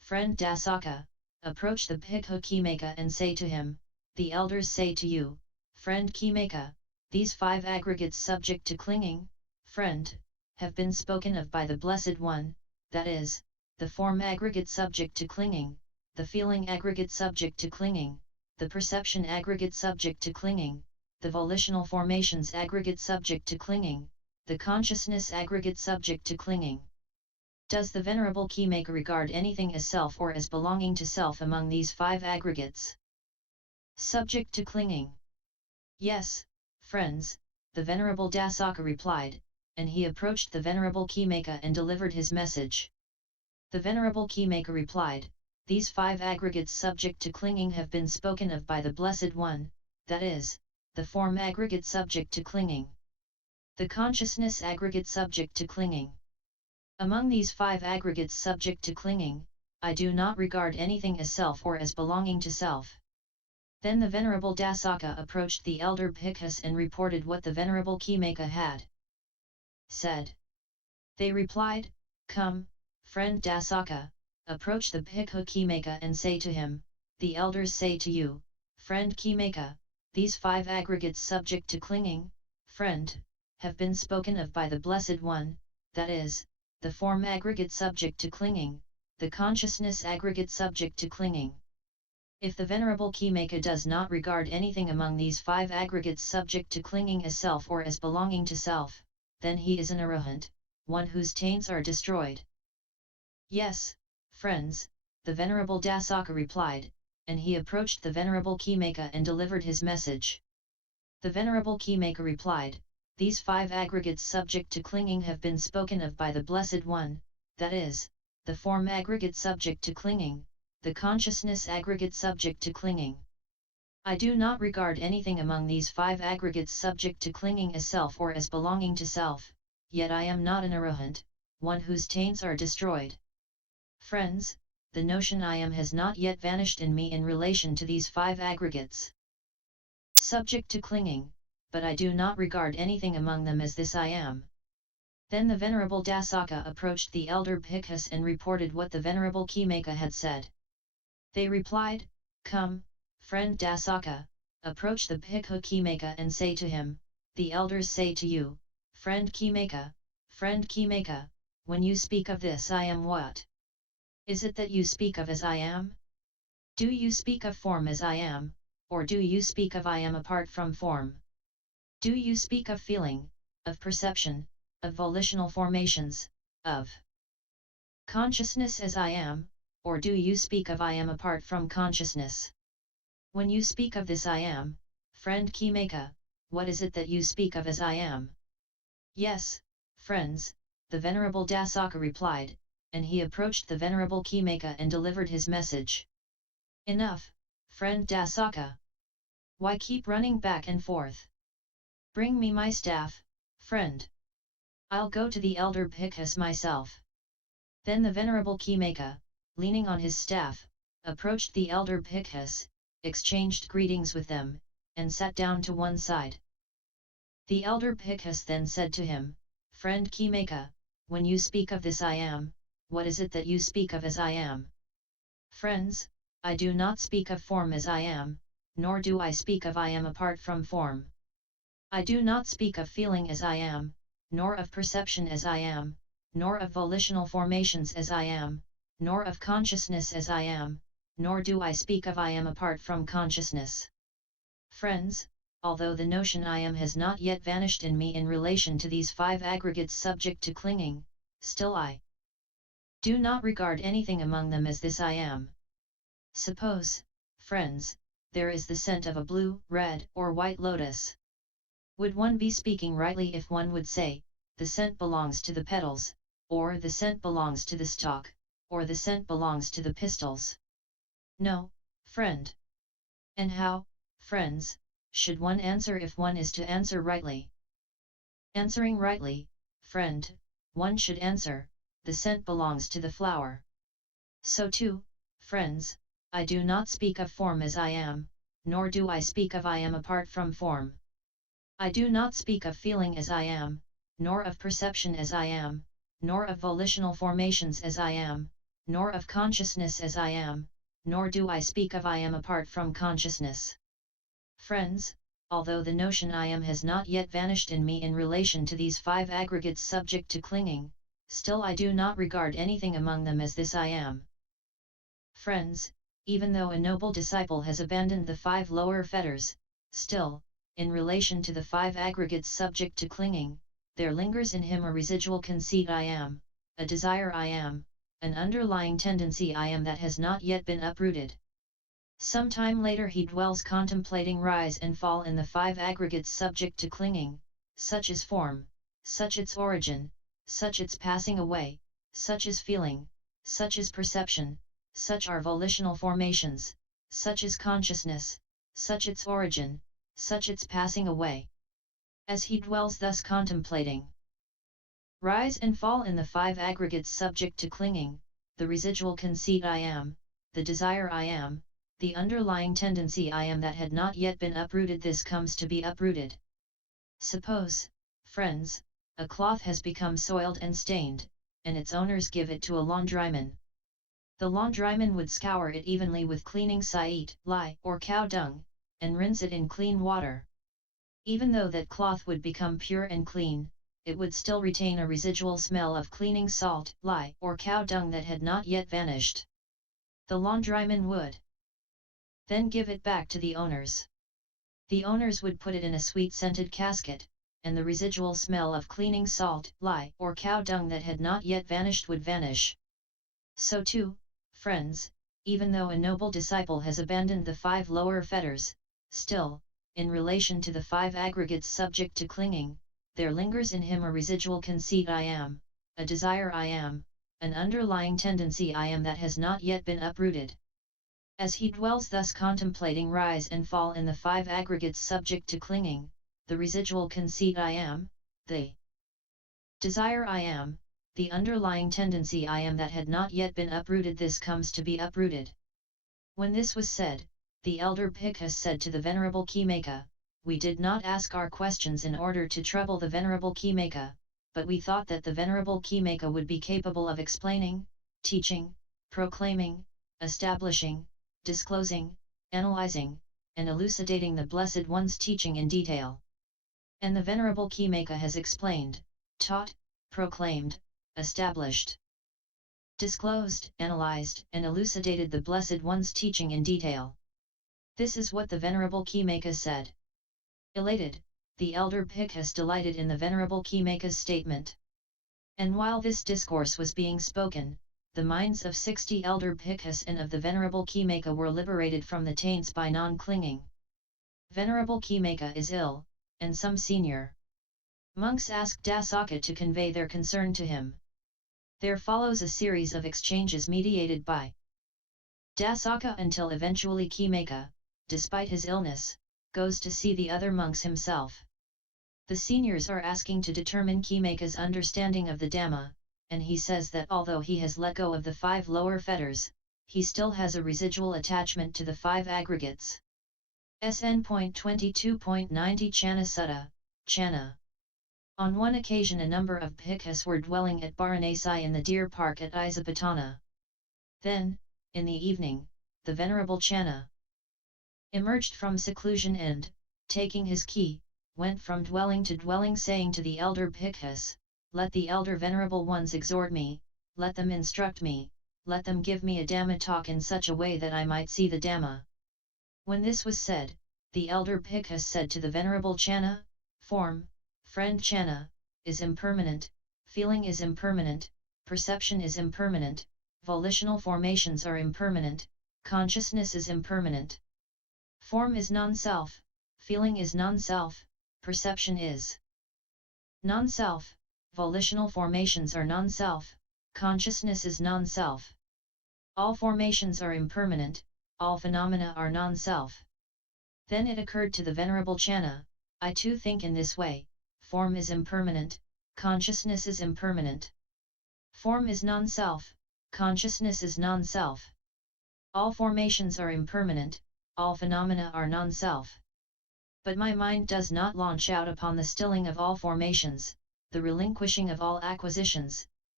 friend Dasaka, approach the Bhikkhu Kimeka and say to him, the elders say to you, friend Kimeka, these 5 aggregates subject to clinging, friend, have been spoken of by the Blessed One, that is, the form aggregate subject to clinging, the feeling aggregate subject to clinging, the perception aggregate subject to clinging, the volitional formations aggregate subject to clinging, the consciousness aggregate subject to clinging. Does the Venerable Kimeka regard anything as self or as belonging to self among these 5 aggregates subject to clinging? Yes, friends, the Venerable Dasaka replied, and he approached the Venerable Kimeka and delivered his message. The Venerable Kimeka replied, these 5 aggregates subject to clinging have been spoken of by the Blessed One, that is, the form aggregate subject to clinging, the consciousness aggregate subject to clinging. Among these 5 aggregates subject to clinging, I do not regard anything as self or as belonging to self. Then the Venerable Dasaka approached the elder bhikkhus and reported what the Venerable Kimeka had said. They replied, come, friend Dasaka, approach the Bhikkhu Kimeka and say to him, the elders say to you, friend Kimeka, these 5 aggregates subject to clinging, friend, have been spoken of by the Blessed One, that is, the form aggregate subject to clinging, the consciousness aggregate subject to clinging. If the Venerable Kimeka does not regard anything among these 5 aggregates subject to clinging as self or as belonging to self, then he is an arahant, one whose taints are destroyed. Yes, friends, the Venerable Dasaka replied, and he approached the Venerable Kimeka and delivered his message. The Venerable Kimeka replied, these 5 aggregates subject to clinging have been spoken of by the Blessed One, that is, the form aggregate subject to clinging, the consciousness aggregate subject to clinging. I do not regard anything among these 5 aggregates subject to clinging as self or as belonging to self, yet I am not an arahant, one whose taints are destroyed. Friends, the notion I am has not yet vanished in me in relation to these 5 aggregates subject to clinging, but I do not regard anything among them as this I am. Then the Venerable Dasaka approached the elder bhikkhus and reported what the Venerable Kimeka had said. They replied, come, friend Dasaka, approach the Bhikkhu Kimeka and say to him, the elders say to you, friend Kimeka, when you speak of this I am what? Is it that you speak of as I am? Do you speak of form as I am, or do you speak of I am apart from form? Do you speak of feeling, of perception, of volitional formations, of consciousness as I am, or do you speak of I am apart from consciousness? When you speak of this I am, friend Kimeka, what is it that you speak of as I am? Yes, friends, the Venerable Dasaka replied, and he approached the Venerable Kimeka and delivered his message. Enough, friend Dasaka. Why keep running back and forth? Bring me my staff, friend. I'll go to the elder bhikkhus myself. Then the Venerable Kimeka, leaning on his staff, approached the elder bhikkhus, exchanged greetings with them, and sat down to one side. The elder bhikkhus then said to him, friend Kimeka, when you speak of this I am, what is it that you speak of as I am? Friends, I do not speak of form as I am, nor do I speak of I am apart from form. I do not speak of feeling as I am, nor of perception as I am, nor of volitional formations as I am, nor of consciousness as I am, nor do I speak of I am apart from consciousness. Friends, although the notion I am has not yet vanished in me in relation to these 5 aggregates subject to clinging, still I do not regard anything among them as this I am. Suppose, friends, there is the scent of a blue, red, or white lotus. Would one be speaking rightly if one would say, the scent belongs to the petals, or the scent belongs to the stalk, or the scent belongs to the pistils? No, friend. And how, friends, should one answer if one is to answer rightly? Answering rightly, friend, one should answer, the scent belongs to the flower. So too, friends, I do not speak of form as I am, nor do I speak of I am apart from form. I do not speak of feeling as I am, nor of perception as I am, nor of volitional formations as I am, nor of consciousness as I am, nor do I speak of I am apart from consciousness. Friends, although the notion I am has not yet vanished in me in relation to these 5 aggregates subject to clinging, still I do not regard anything among them as this I am. Friends, even though a noble disciple has abandoned the 5 lower fetters, still, in relation to the 5 aggregates subject to clinging, there lingers in him a residual conceit I am, a desire I am, an underlying tendency I am that has not yet been uprooted. Some time later he dwells contemplating rise and fall in the 5 aggregates subject to clinging, such is form, such its origin, such its passing away, such is feeling, such is perception, such are volitional formations, such is consciousness, such its origin, such its passing away. As he dwells thus contemplating rise and fall in the 5 aggregates subject to clinging, the residual conceit I am, the desire I am, the underlying tendency I am that had not yet been uprooted, this comes to be uprooted. Suppose, friends, a cloth has become soiled and stained, and its owners give it to a laundryman. The laundryman would scour it evenly with cleaning sait, lye, or cow dung, and rinse it in clean water. Even though that cloth would become pure and clean, it would still retain a residual smell of cleaning salt, lye, or cow dung that had not yet vanished. The laundryman would then give it back to the owners. The owners would put it in a sweet-scented casket, and the residual smell of cleaning salt, lye, or cow dung that had not yet vanished would vanish. So too, friends, even though a noble disciple has abandoned the 5 lower fetters, still, in relation to the 5 aggregates subject to clinging, there lingers in him a residual conceit I am, a desire I am, an underlying tendency I am that has not yet been uprooted. As he dwells thus contemplating rise and fall in the 5 aggregates subject to clinging, the residual conceit I am, the desire I am, the underlying tendency I am that had not yet been uprooted, this comes to be uprooted. When this was said, the elder bhikkhus said to the Venerable Khimaka, we did not ask our questions in order to trouble the Venerable Khimaka, but we thought that the Venerable Khimaka would be capable of explaining, teaching, proclaiming, establishing, disclosing, analyzing, and elucidating the Blessed One's teaching in detail. And the Venerable Khimaka has explained, taught, proclaimed, established, disclosed, analyzed, and elucidated the Blessed One's teaching in detail. This is what the Venerable Khimaka said. Elated, the elder bhikkhus delighted in the Venerable Khimaka's statement. And while this discourse was being spoken, the minds of 60 elder bhikkhus and of the Venerable Khimaka were liberated from the taints by non-clinging. Venerable Khimaka is ill, and some senior monks asked Dasaka to convey their concern to him. There follows a series of exchanges mediated by Dasaka until eventually Khimaka, despite his illness, goes to see the other monks himself. The seniors are asking to determine Khimaka's understanding of the Dhamma, and he says that although he has let go of the 5 lower fetters, he still has a residual attachment to the 5 aggregates. SN.22.83 Channa Sutta, Channa. On one occasion a number of bhikkhus were dwelling at Varanasi in the deer park at Isapatana. Then, in the evening, the Venerable Channa emerged from seclusion and, taking his key, went from dwelling to dwelling saying to the elder bhikkhus, let the elder venerable ones exhort me, let them instruct me, let them give me a Dhamma talk in such a way that I might see the Dhamma. When this was said, the elder bhikkhus said to the Venerable Channa, form, friend Channa, is impermanent, feeling is impermanent, perception is impermanent, volitional formations are impermanent, consciousness is impermanent. Form is non-self, feeling is non-self, perception is non-self, volitional formations are non-self, consciousness is non-self. All formations are impermanent, all phenomena are non-self. Then it occurred to the Venerable Channa, I too think in this way, form is impermanent, consciousness is impermanent. Form is non-self, consciousness is non-self. All formations are impermanent, all phenomena are non-self. But my mind does not launch out upon the stilling of all formations, the relinquishing of all acquisitions,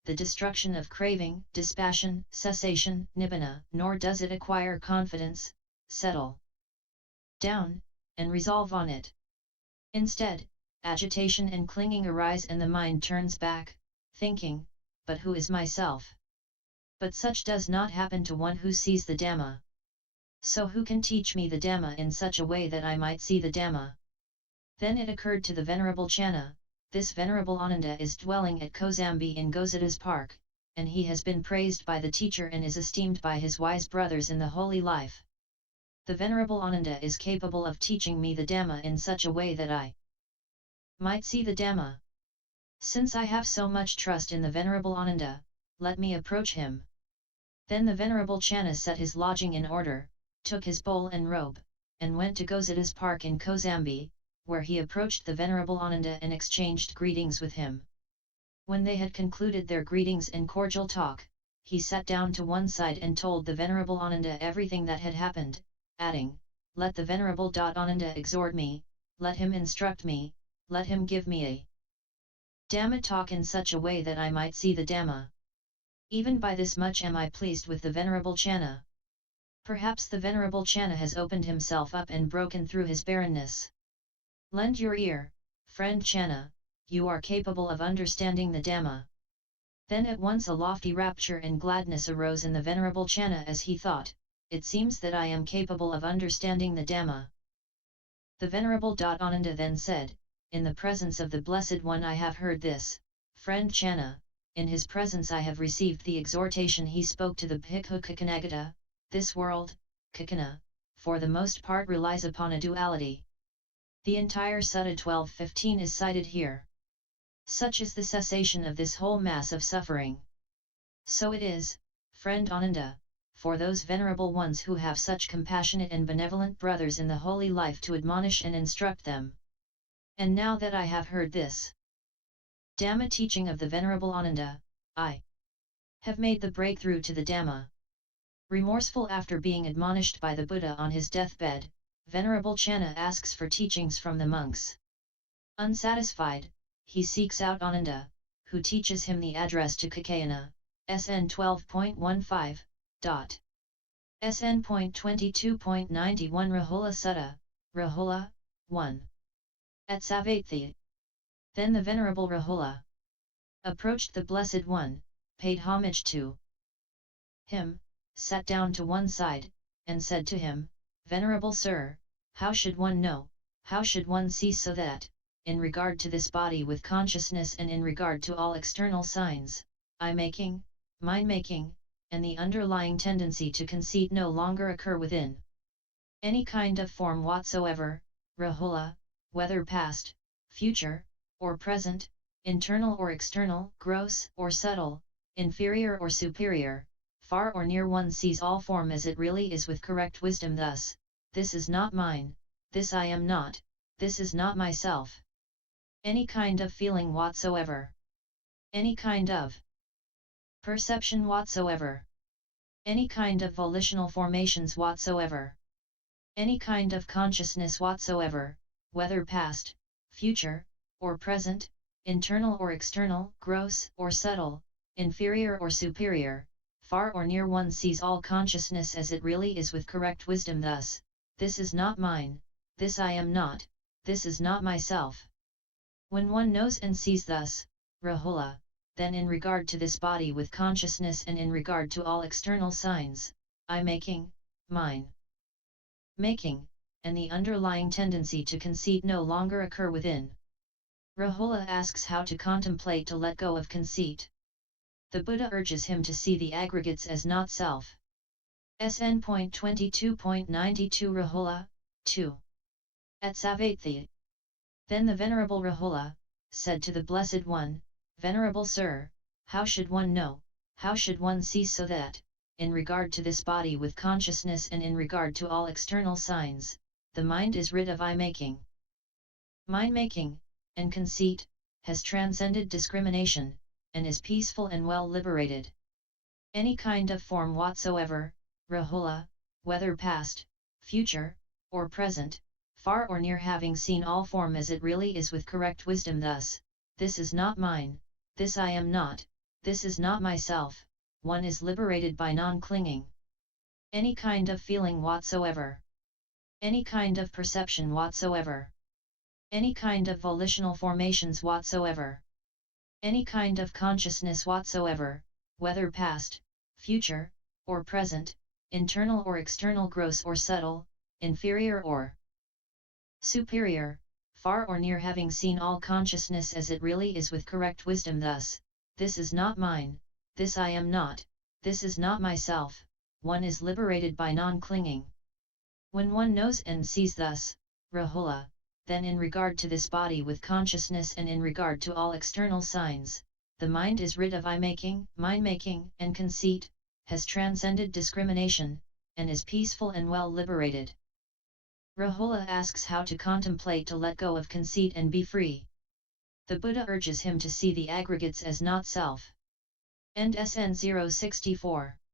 the destruction of craving, dispassion, cessation, nibbana, nor does it acquire confidence, settle down, and resolve on it. Instead, agitation and clinging arise and the mind turns back, thinking, but who is myself? But such does not happen to one who sees the Dhamma. So who can teach me the Dhamma in such a way that I might see the Dhamma? Then it occurred to the Venerable Channa, this Venerable Ananda is dwelling at Kozambi in Gosada's park, and he has been praised by the teacher and is esteemed by his wise brothers in the holy life. The Venerable Ananda is capable of teaching me the Dhamma in such a way that I might see the Dhamma. Since I have so much trust in the Venerable Ananda, let me approach him. Then the Venerable Channa set his lodging in order, took his bowl and robe, and went to Gosada's park in Kozambi, where he approached the Venerable Ananda and exchanged greetings with him. When they had concluded their greetings and cordial talk, he sat down to one side and told the Venerable Ananda everything that had happened, adding, "Let the Venerable Ananda exhort me, let him instruct me, let him give me a Dhamma talk in such a way that I might see the Dhamma. Even by this much am I pleased with the Venerable Channa." Perhaps the Venerable Channa has opened himself up and broken through his barrenness. Lend your ear, friend Channa, you are capable of understanding the Dhamma. Then at once a lofty rapture and gladness arose in the Venerable Channa as he thought, it seems that I am capable of understanding the Dhamma. The Venerable Ananda then said, in the presence of the Blessed One I have heard this, friend Channa, in his presence I have received the exhortation he spoke to the Bhikkhu Kikanagata, this world, Kikana, for the most part relies upon a duality. The entire Sutta 12.15 is cited here. Such is the cessation of this whole mass of suffering. So it is, friend Ananda, for those venerable ones who have such compassionate and benevolent brothers in the holy life to admonish and instruct them. And now that I have heard this Dhamma teaching of the Venerable Ananda, I have made the breakthrough to the Dhamma. Remorseful after being admonished by the Buddha on his deathbed, Venerable Channa asks for teachings from the monks. Unsatisfied, he seeks out Ananda, who teaches him the address to Kakayana, SN.22.83 SN.22.91 Rahula Sutta, Rahula, 1. At Savatthi. Then the Venerable Rahula approached the Blessed One, paid homage to him, sat down to one side, and said to him, Venerable Sir, how should one know, how should one see so that, in regard to this body with consciousness and in regard to all external signs, I-making, mind-making, and the underlying tendency to conceit no longer occur within any kind of form whatsoever, Rahula, whether past, future, or present, internal or external, gross or subtle, inferior or superior, far or near one sees all form as it really is with correct wisdom thus, this is not mine, this I am not, this is not myself. Any kind of feeling whatsoever. Any kind of perception whatsoever. Any kind of volitional formations whatsoever. Any kind of consciousness whatsoever, whether past, future, or present, internal or external, gross or subtle, inferior or superior, far or near one sees all consciousness as it really is with correct wisdom thus, this is not mine, this I am not, this is not myself. When one knows and sees thus, Rahula, then in regard to this body with consciousness and in regard to all external signs, I-making, mine-making, and the underlying tendency to conceit no longer occur within. Rahula asks how to contemplate to let go of conceit. The Buddha urges him to see the aggregates as not self. SN.22.92 Rahula, 2. At Savatthi. Then the Venerable Rahula said to the Blessed One, Venerable Sir, how should one know, how should one see so that, in regard to this body with consciousness and in regard to all external signs, the mind is rid of I-making, mind-making, and conceit, has transcended discrimination, and is peaceful and well liberated. Any kind of form whatsoever, Rahula, whether past, future, or present, far or near having seen all form as it really is with correct wisdom thus, this is not mine, this I am not, this is not myself, one is liberated by non-clinging. Any kind of feeling whatsoever. Any kind of perception whatsoever. Any kind of volitional formations whatsoever. Any kind of consciousness whatsoever, whether past, future, or present, internal or external, gross or subtle, inferior or superior, far or near, having seen all consciousness as it really is with correct wisdom, thus, this is not mine, this I am not, this is not myself, one is liberated by non-clinging. When one knows and sees thus, Rahula, then in regard to this body with consciousness and in regard to all external signs, the mind is rid of I-making, mine-making, and conceit, has transcended discrimination, and is peaceful and well liberated. Rahula asks how to contemplate to let go of conceit and be free. The Buddha urges him to see the aggregates as not self. End SN.64.